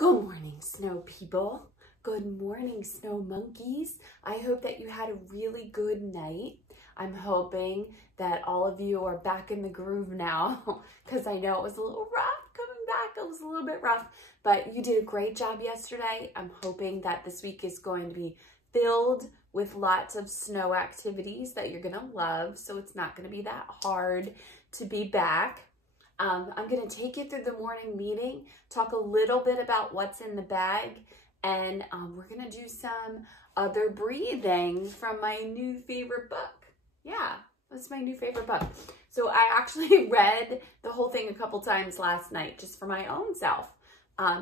Good morning, snow people. Good morning, snow monkeys. I hope that you had a really good night. I'm hoping that all of you are back in the groove now because I know it was a little rough coming back. It was a little bit rough, but you did a great job yesterday. I'm hoping that this week is going to be filled with lots of snow activities that you're gonna love, so it's not gonna be that hard to be back. I'm going to take you through the morning meeting, talk a little bit about what's in the bag, and we're going to do some other breathing from my new favorite book. Yeah, that's my new favorite book. So I actually read the whole thing a couple times last night just for my own self.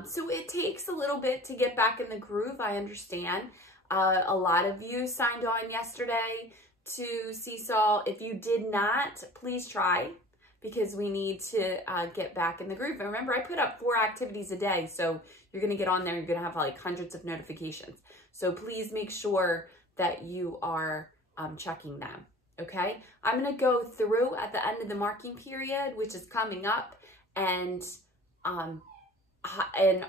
So it takes a little bit to get back in the groove, I understand. A lot of you signed on yesterday to Seesaw. If you did not, please try, because we need to get back in the groove. And remember, I put up 4 activities a day, so you're gonna get on there, you're gonna have like hundreds of notifications. So please make sure that you are checking them, okay? I'm gonna go through at the end of the marking period, which is coming up, and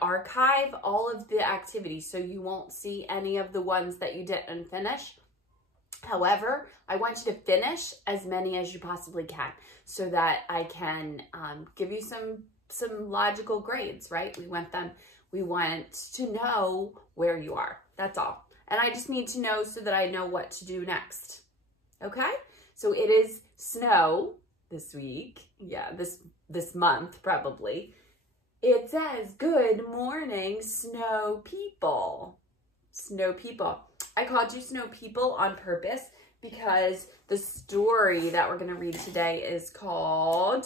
archive all of the activities, so you won't see any of the ones that you didn't finish. However, I want you to finish as many as you possibly can so that I can give you some logical grades, right? We want to know where you are. That's all. And I just need to know so that I know what to do next. Okay? So it is snow this week. Yeah, this month probably. It says, good morning, snow people. Snow people. I called you snow people on purpose because the story that we're going to read today is called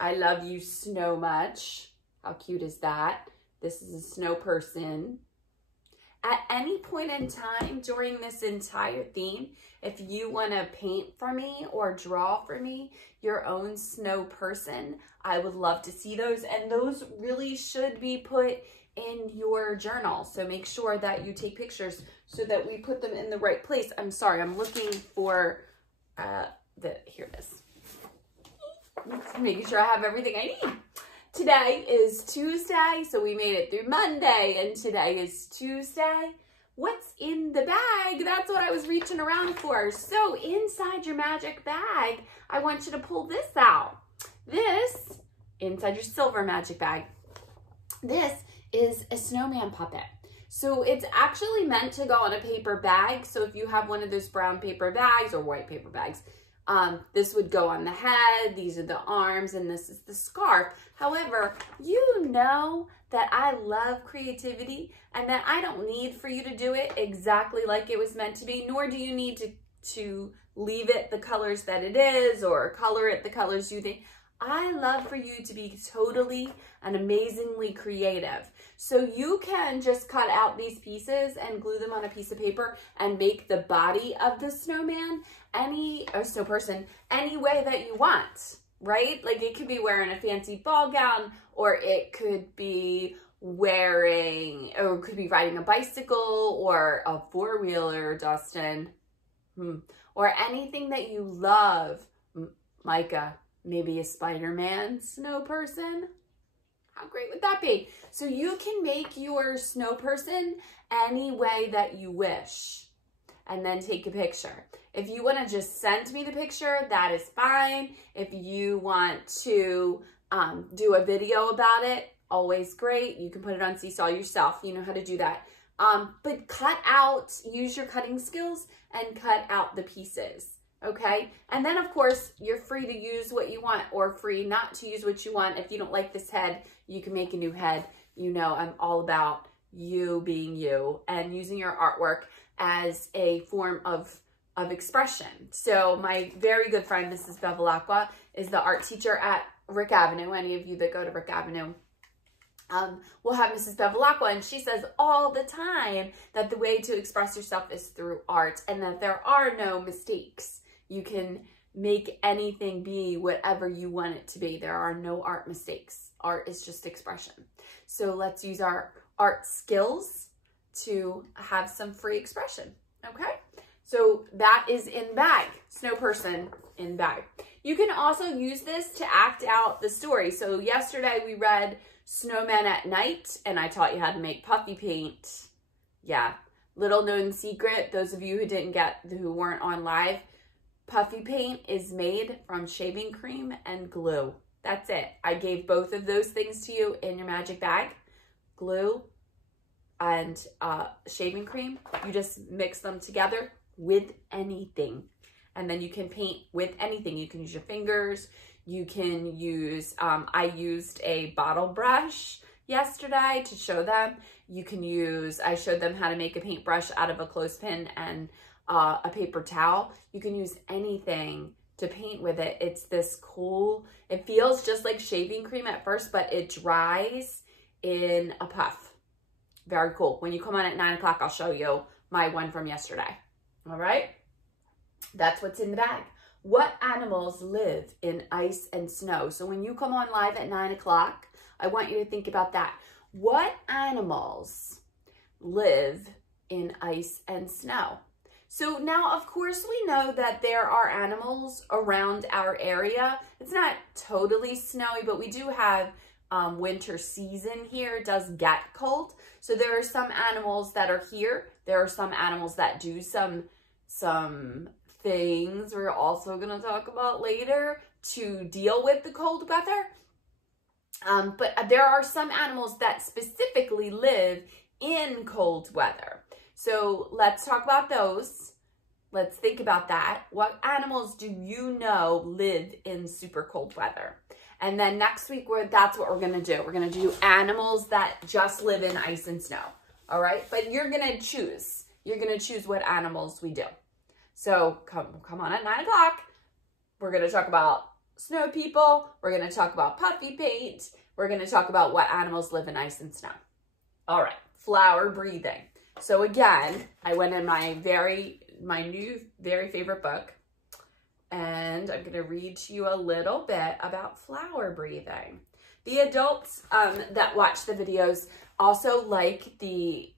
I Love You Snow Much. How cute is that? This is a snow person. At any point in time during this entire theme, if you want to paint for me or draw for me your own snow person, I would love to see those. And those really should be put in your journal. So make sure that you take pictures so that we put them in the right place. I'm sorry, I'm looking for here it is. Making sure I have everything I need. Today is Tuesday, so we made it through Monday, and today is Tuesday. What's in the bag? That's what I was reaching around for. So inside your magic bag, I want you to pull this out. This, inside your silver magic bag, this is a snowman puppet. So it's actually meant to go in a paper bag. So if you have one of those brown paper bags or white paper bags, this would go on the head, these are the arms, and this is the scarf. However, you know that I love creativity and that I don't need for you to do it exactly like it was meant to be, nor do you need to leave it the colors that it is or color it the colors you think. I love for you to be totally and amazingly creative. So you can just cut out these pieces and glue them on a piece of paper and make the body of the snowman or snow person any way that you want, right? Like it could be wearing a fancy ball gown, or it could be riding a bicycle or a 4-wheeler, Dustin, or anything that you love, Micah. Maybe a Spider-Man snow person. How great would that be? So you can make your snow person any way that you wish and then take a picture. If you want to just send me the picture, that is fine. If you want to do a video about it, always great. You can put it on Seesaw yourself. You know how to do that. But use your cutting skills and cut out the pieces. Okay, and then of course you're free to use what you want or free not to use what you want. If you don't like this head, you can make a new head. You know, I'm all about you being you and using your artwork as a form of expression. So my very good friend, Mrs. Bevilacqua, is the art teacher at Rick Avenue. Any of you that go to Rick Avenue will have Mrs. Bevilacqua, and she says all the time that the way to express yourself is through art and that there are no mistakes. You can make anything be whatever you want it to be. There are no art mistakes. Art is just expression. So let's use our art skills to have some free expression, okay? So that is in bag, snow person in bag. You can also use this to act out the story. So yesterday we read snowmen at night, and I taught you how to make puffy paint. Yeah, little known secret, those of you who weren't on live, puffy paint is made from shaving cream and glue. That's it. I gave both of those things to you in your magic bag. Glue and shaving cream. You just mix them together with anything. And then you can paint with anything. You can use your fingers. You can use, I used a bottle brush yesterday to show them. You can use, I showed them how to make a paintbrush out of a clothespin and a paper towel. You can use anything to paint with it. It's this cool, it feels just like shaving cream at first, but it dries in a puff. Very cool. When you come on at 9 o'clock, I'll show you my one from yesterday. All right. That's what's in the bag. What animals live in ice and snow? So when you come on live at 9 o'clock, I want you to think about that. What animals live in ice and snow? So now, of course, we know that there are animals around our area. It's not totally snowy, but we do have winter season here. It does get cold. So there are some animals that are here. There are some animals that do some things we're also going to talk about later to deal with the cold weather. But there are some animals that specifically live in cold weather. So let's talk about those. Let's think about that. What animals do you know live in super cold weather? And then next week, that's what we're going to do. We're going to do animals that just live in ice and snow. All right. But you're going to choose. You're going to choose what animals we do. So come on at 9 o'clock. We're going to talk about snow people. We're going to talk about puffy paint. We're going to talk about what animals live in ice and snow. All right. Flower breathing. So again, I went in my new very favorite book, and I'm going to read to you a little bit about flower breathing. The adults that watch the videos also like the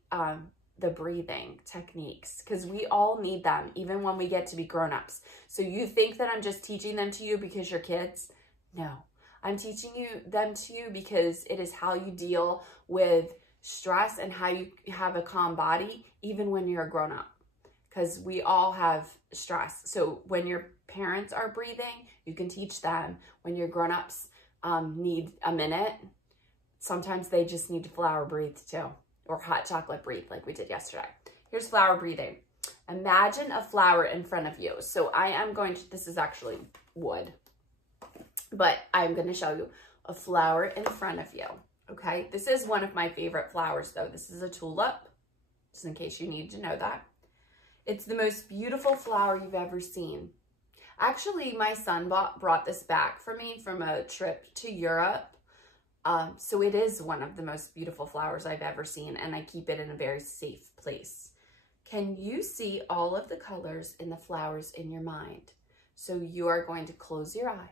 breathing techniques, because we all need them even when we get to be grown-ups. So you think that I'm just teaching them to you because you're kids? No, I'm teaching them to you because it is how you deal with stress and how you have a calm body even when you're a grown-up, because we all have stress. So when your parents are breathing, you can teach them. When your grown-ups need a minute, sometimes they just need to flower breathe too, or hot chocolate breathe like we did yesterday. Here's flower breathing. Imagine a flower in front of you. So I am going to, this is actually wood, but I'm going to show you a flower in front of you. Okay, this is one of my favorite flowers though. This is a tulip, just in case you need to know that. It's the most beautiful flower you've ever seen. Actually, my son brought this back for me from a trip to Europe. So it is one of the most beautiful flowers I've ever seen, and I keep it in a very safe place. Can you see all of the colors in the flowers in your mind? So you are going to close your eyes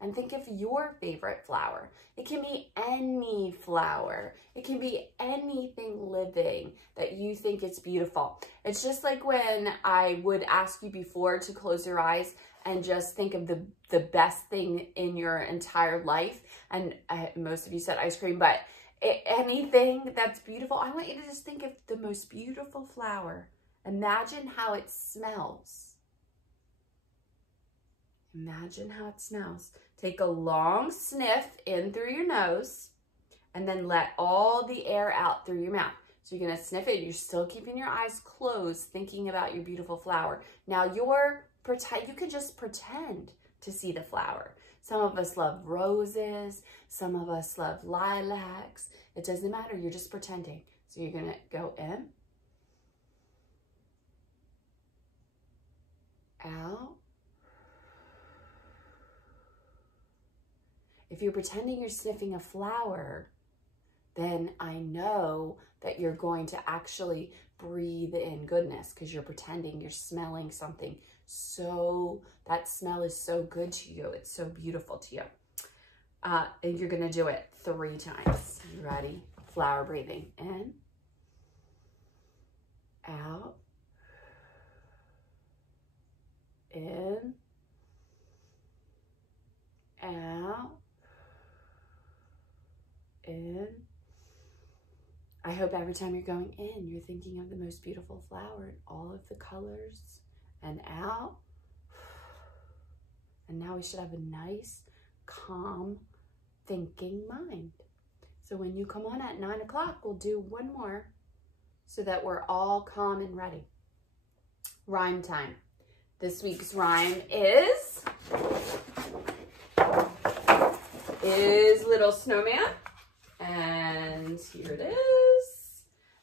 and think of your favorite flower. It can be any flower. It can be anything living that you think is beautiful. It's just like when I would ask you before to close your eyes and just think of the best thing in your entire life. And most of you said ice cream, but anything that's beautiful, I want you to just think of the most beautiful flower. Imagine how it smells. Imagine how it smells. Take a long sniff in through your nose and then let all the air out through your mouth. So you're going to sniff it. You're still keeping your eyes closed, thinking about your beautiful flower. Now you can just pretend to see the flower. Some of us love roses. Some of us love lilacs. It doesn't matter. You're just pretending. So you're going to go in, out. If you're pretending you're sniffing a flower, then I know that you're going to actually breathe in goodness, because you're pretending you're smelling something. So that smell is so good to you. It's so beautiful to you. And you're going to do it 3 times. You ready? Flower breathing. In, out, in, out, in. I hope every time you're going in, you're thinking of the most beautiful flower and all of the colors. And out. And now we should have a nice, calm, thinking mind. So when you come on at 9 o'clock, we'll do one more so that we're all calm and ready. Rhyme time. This week's rhyme is Little Snowman. And here it is.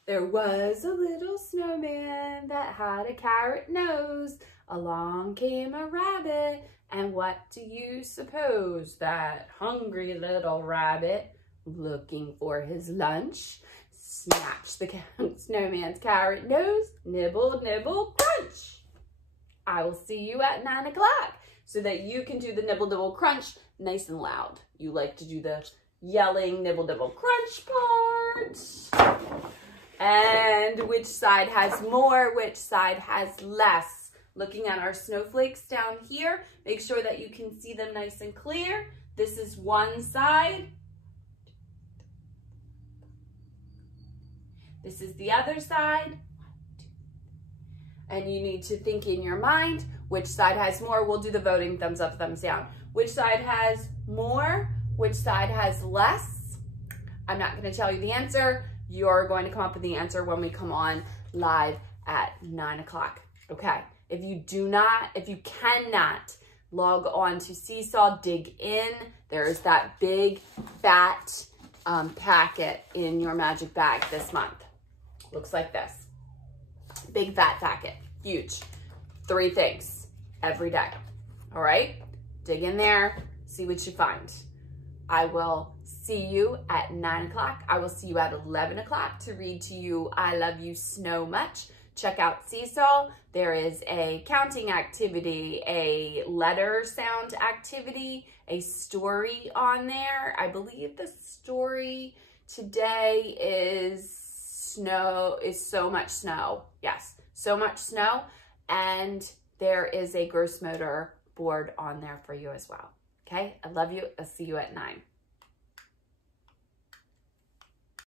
There was a little snowman that had a carrot nose. Along came a rabbit, and what do you suppose? That hungry little rabbit, looking for his lunch, snatched the snowman's carrot nose, nibble, nibble, crunch. I will see you at 9 o'clock so that you can do the nibble, nibble, crunch nice and loud. You like to do the yelling nibble, nibble, crunch part. And which side has more, which side has less? Looking at our snowflakes down here, make sure that you can see them nice and clear. This is one side. This is the other side. And you need to think in your mind, which side has more? We'll do the voting, thumbs up, thumbs down. Which side has more? Which side has less? I'm not going to tell you the answer. You're going to come up with the answer when we come on live at 9 o'clock. Okay. If you cannot log on to Seesaw, dig in. There's that big fat packet in your magic bag this month. Looks like this. Big fat packet, huge. 3 things every day. All right, dig in there, see what you find. I will see you at 9 o'clock. I will see you at 11 o'clock to read to you I Love You Snow Much. Check out Seesaw. There is a counting activity, a letter sound activity, a story on there. I believe the story today is so much snow. Yes, so much snow. And there is a gross motor board on there for you as well. Okay, I love you. I'll see you at 9.